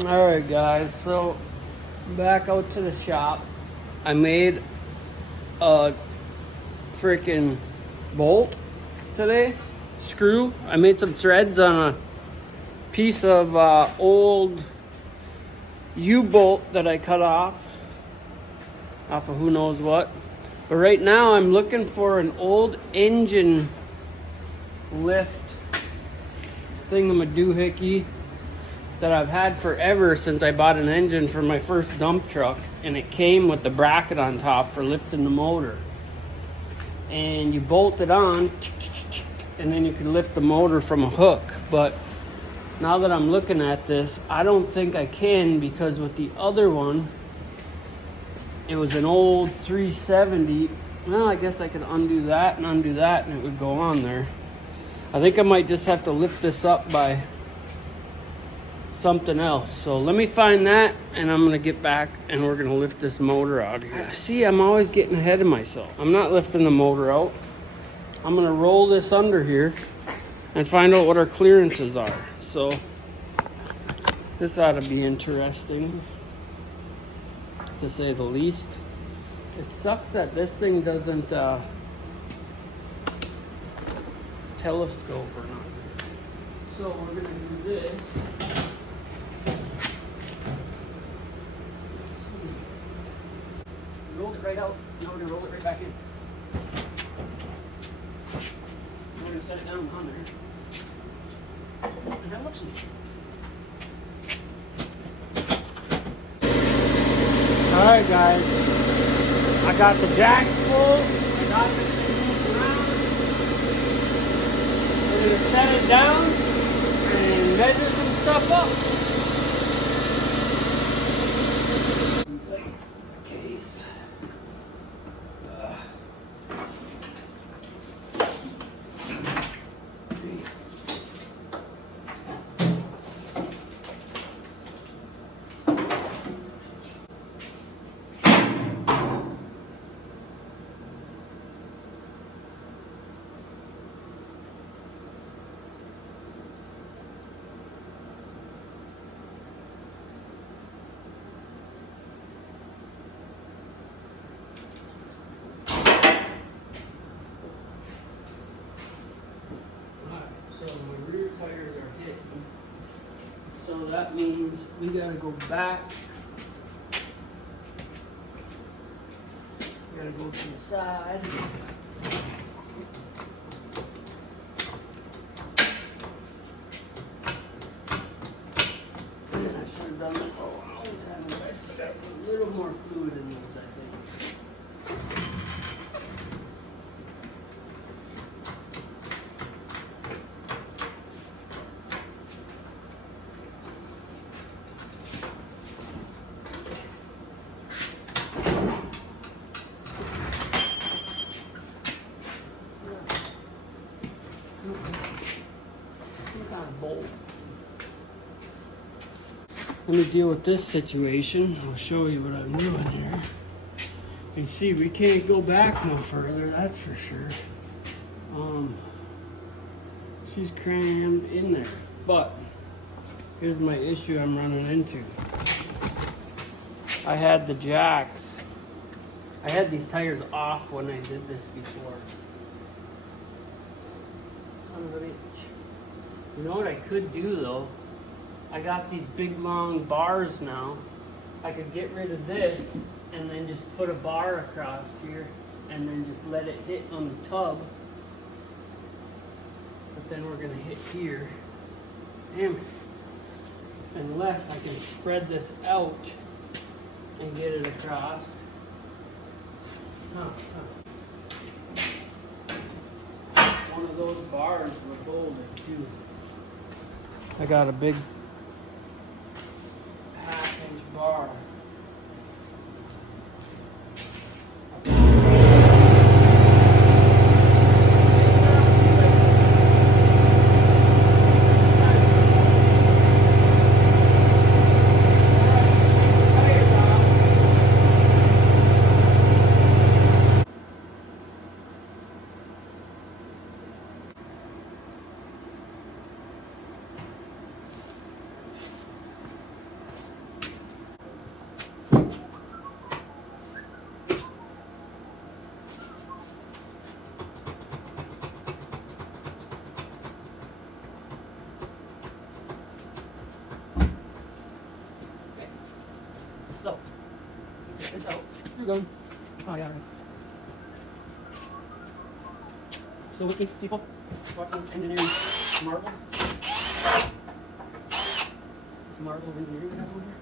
Alright guys, so back out to the shop. I made a freaking bolt today. Screw. I made some threads on a piece of old U-bolt that I cut off of who knows what. But right now I'm looking for an old engine lift thingamadoohickey that I've had forever since I bought an engine for my first dump truck, and it came with the bracket on top for lifting the motor. And you bolt it on, and then you can lift the motor from a hook. But now that I'm looking at this, I don't think I can, because with the other one, it was an old 370. Well, I guess I could undo that, and it would go on there. I think I might just have to lift this up by something else. So let me find that, and I'm gonna get back and we're gonna lift this motor out of here. See, I'm always getting ahead of myself. I'm not lifting the motor out. I'm gonna roll this under here and find out what our clearances are. So this ought to be interesting, to say the least. It sucks that this thing doesn't telescope or not. So we're gonna do this. Roll it right out. Now we're gonna roll it right back in. We're gonna set it down on there. And have a look see. Alright guys. I got the jacks full. I got this thing moved around. We're gonna set it down and measure some stuff up. Case. So my rear tires are hitting. So that means we gotta go back. We gotta go to the side. Man, I should have done this a long time ago. I still gotta put a little more fluid in these, I think. Bolt. Let me deal with this situation. I'll show you what I'm doing here. You see, we can't go back no further, that's for sure. She's crammed in there. But here's my issue I'm running into. I had the jacks. I had these tires off when I did this before. Son of a bitch. You know what I could do though? I got these big long bars now. I could get rid of this and then just put a bar across here and then just let it hit on the tub. But then we're gonna hit here. Damn it. Unless I can spread this out and get it across. One of those bars were golden too. I got a big half-inch bar. So, take this out. You're going. Oh, yeah, right. Still with me, people? Watching engineering marvel? This marvel of engineering we have over here?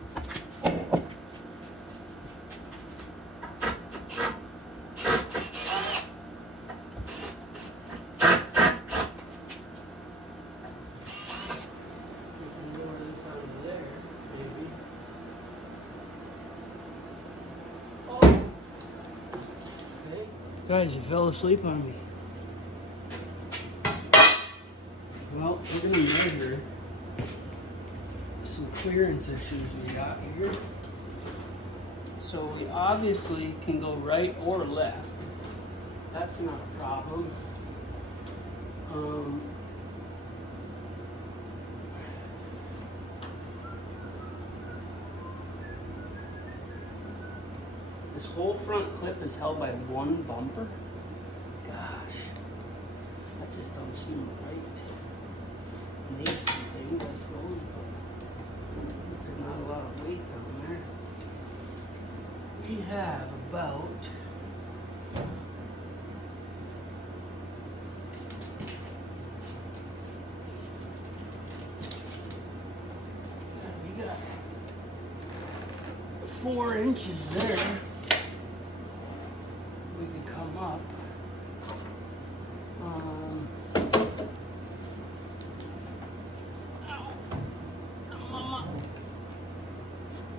Guys, you fell asleep on me. Well, we're gonna measure some clearance issues we got here. So we obviously can go right or left. That's not a problem. This whole front clip is held by one bumper. Gosh, that just don't seem right. And these two things, I suppose, but there's not a lot of weight down there. We have about we got 4 inches there. We can come up. Mama.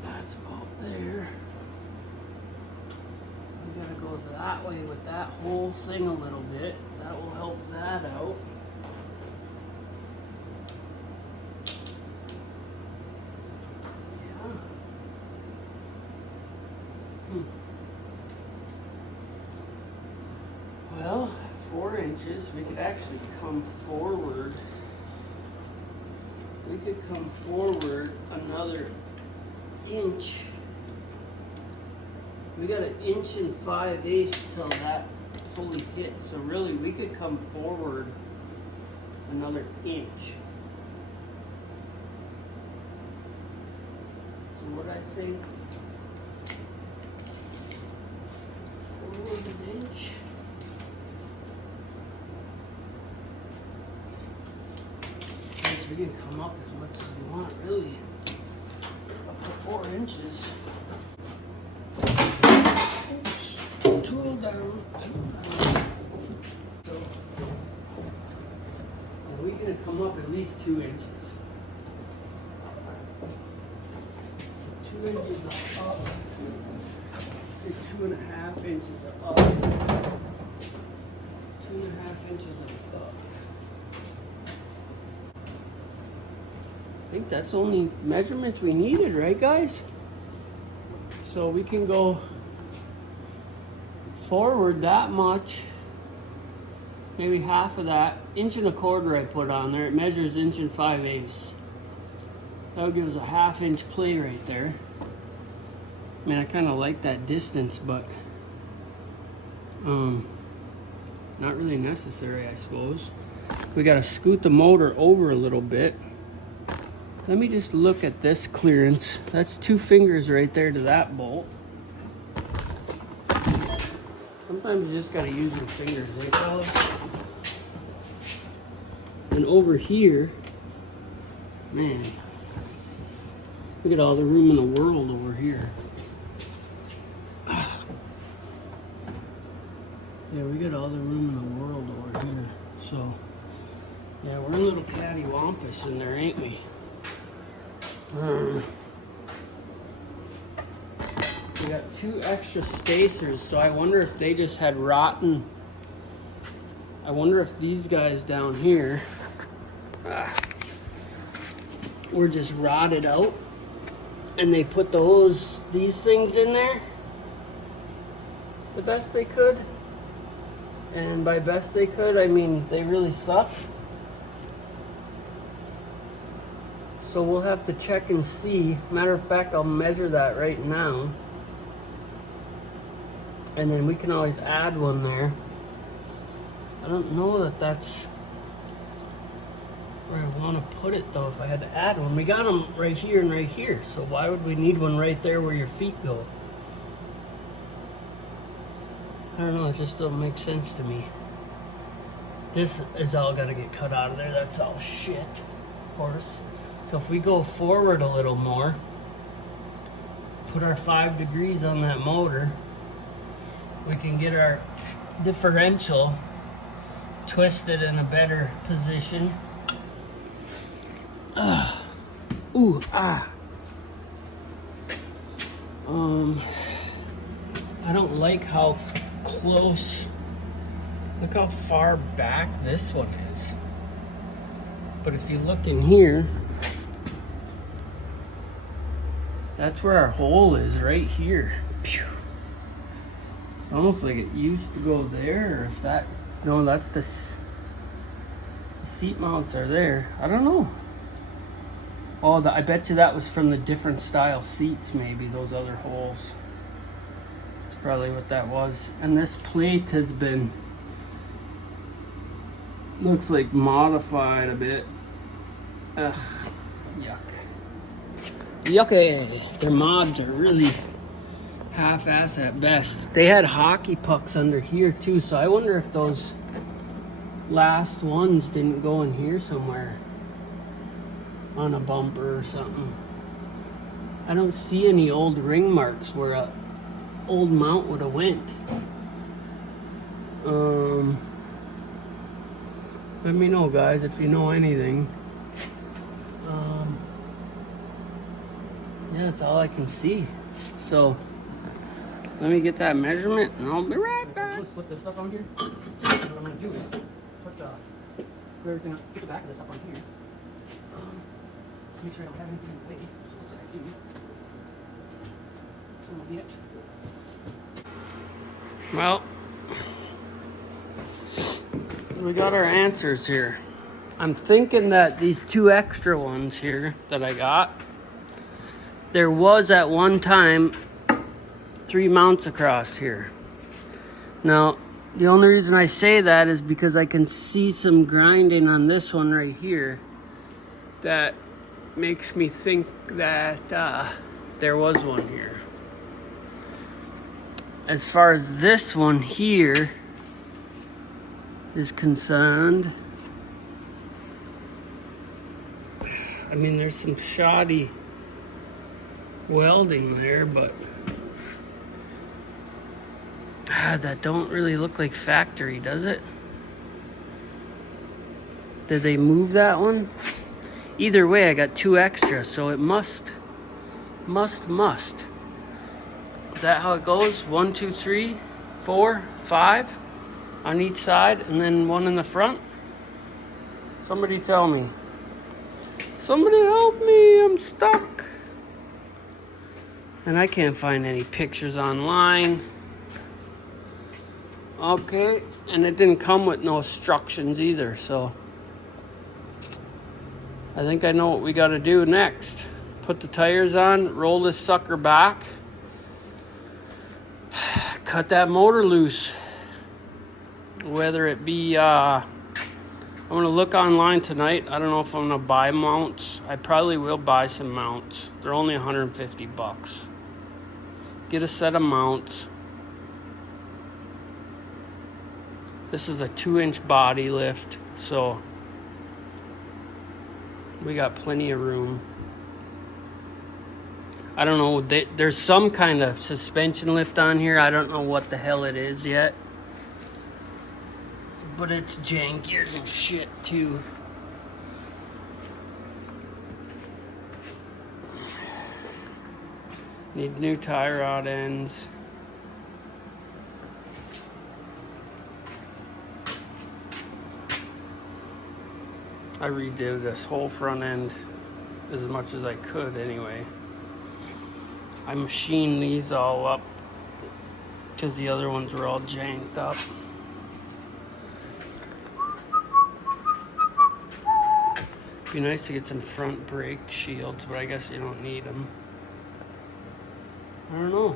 That's about there. We gotta go that way with that whole thing a little bit. That will help that out. Yeah. Well, 4 inches, we could actually come forward. We could come forward another inch. We got 1 inch and 5/8 till that fully hits. So really, we could come forward another inch. So what did I say? Forward 1 inch. We can come up as much as we want, really. Up to 4 inches. Oops. Tool down. So, we're going to come up at least 2 inches. So 2 inches up. Say 2.5 inches up. 2.5 inches up. I think that's the only measurements we needed, right, guys? So we can go forward that much, maybe half of that. 1.25 inches I put on there. It measures 1 and 5/8. That would give us a 1/2 inch play right there. I mean, I kind of like that distance, but not really necessary, I suppose. We got to scoot the motor over a little bit. Let me just look at this clearance. That's 2 fingers right there to that bolt. Sometimes you just gotta use your fingers, right, fellas? And over here, man, look at all the room in the world over here. Yeah, we got all the room in the world over here. So, yeah, we're a little cattywampus in there, ain't we? We got 2 extra spacers, so I wonder if they just had rotten. I wonder if these guys down here were just rotted out and they put these things in there the best they could. And by best they could, I mean they really suck. So we'll have to check and see. Matter of fact, I'll measure that right now. And then we can always add one there. I don't know that that's where I want to put it though if I had to add one. We got them right here and right here, so why would we need one right there where your feet go? I don't know, it just don't make sense to me. This is all gotta get cut out of there. That's all shit, of course. So if we go forward a little more, put our 5 degrees on that motor, we can get our differential twisted in a better position. Ooh, ah. I don't like how close, look how far back this one is. But if you look in here, that's where our hole is, right here. Pew. Almost like it used to go there, or if that, no, that's the seat mounts are there. I don't know. Oh, I bet you that was from the different style seats, maybe, those other holes. That's probably what that was. And this plate has been, looks like modified a bit. Ugh, yuck. Yucky. Their mods are really half-ass at best. They had hockey pucks under here too, so I wonder if those last ones didn't go in here somewhere on a bumper or something. I don't see any old ring marks where a old mount would have went. Let me know, guys, if you know anything. Yeah, that's all I can see. So let me get that measurement and I'll be right back. Let's flip this stuff on here. So what I'm gonna do is put everything, put the back of this up on here. Make sure I don't have anything in the way. So it looks like I do. Well, we got our answers here. I'm thinking that these 2 extra ones here that I got, there was at one time 3 mounts across here. Now, the only reason I say that is because I can see some grinding on this one right here that makes me think that there was one here. As far as this one here is concerned, I mean, there's some shoddy welding there, but that don't really look like factory, does it? Did they move that one? Either way, I got 2 extra, so it must. Is that how it goes? 1, 2, 3, 4, 5 on each side, and then 1 in the front? Somebody tell me. Somebody help me, I'm stuck. And I can't find any pictures online. Okay, and it didn't come with no instructions either, so I think I know what we gotta do next. Put the tires on, roll this sucker back, cut that motor loose. Whether it be, I'm gonna look online tonight. I don't know if I'm gonna buy mounts. I probably will buy some mounts. They're only 150 bucks. Get a set of mounts. This is a 2-inch body lift, so we got plenty of room. I don't know, there's some kind of suspension lift on here. I don't know what the hell it is yet. But it's jankier than shit too. Need new tie rod ends. I redid this whole front end as much as I could anyway. I machined these all up because the other ones were all janked up. Be nice to get some front brake shields, but I guess you don't need them. I don't know.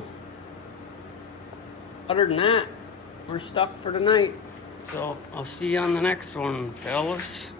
Other than that, we're stuck for tonight. So I'll see you on the next one, fellas.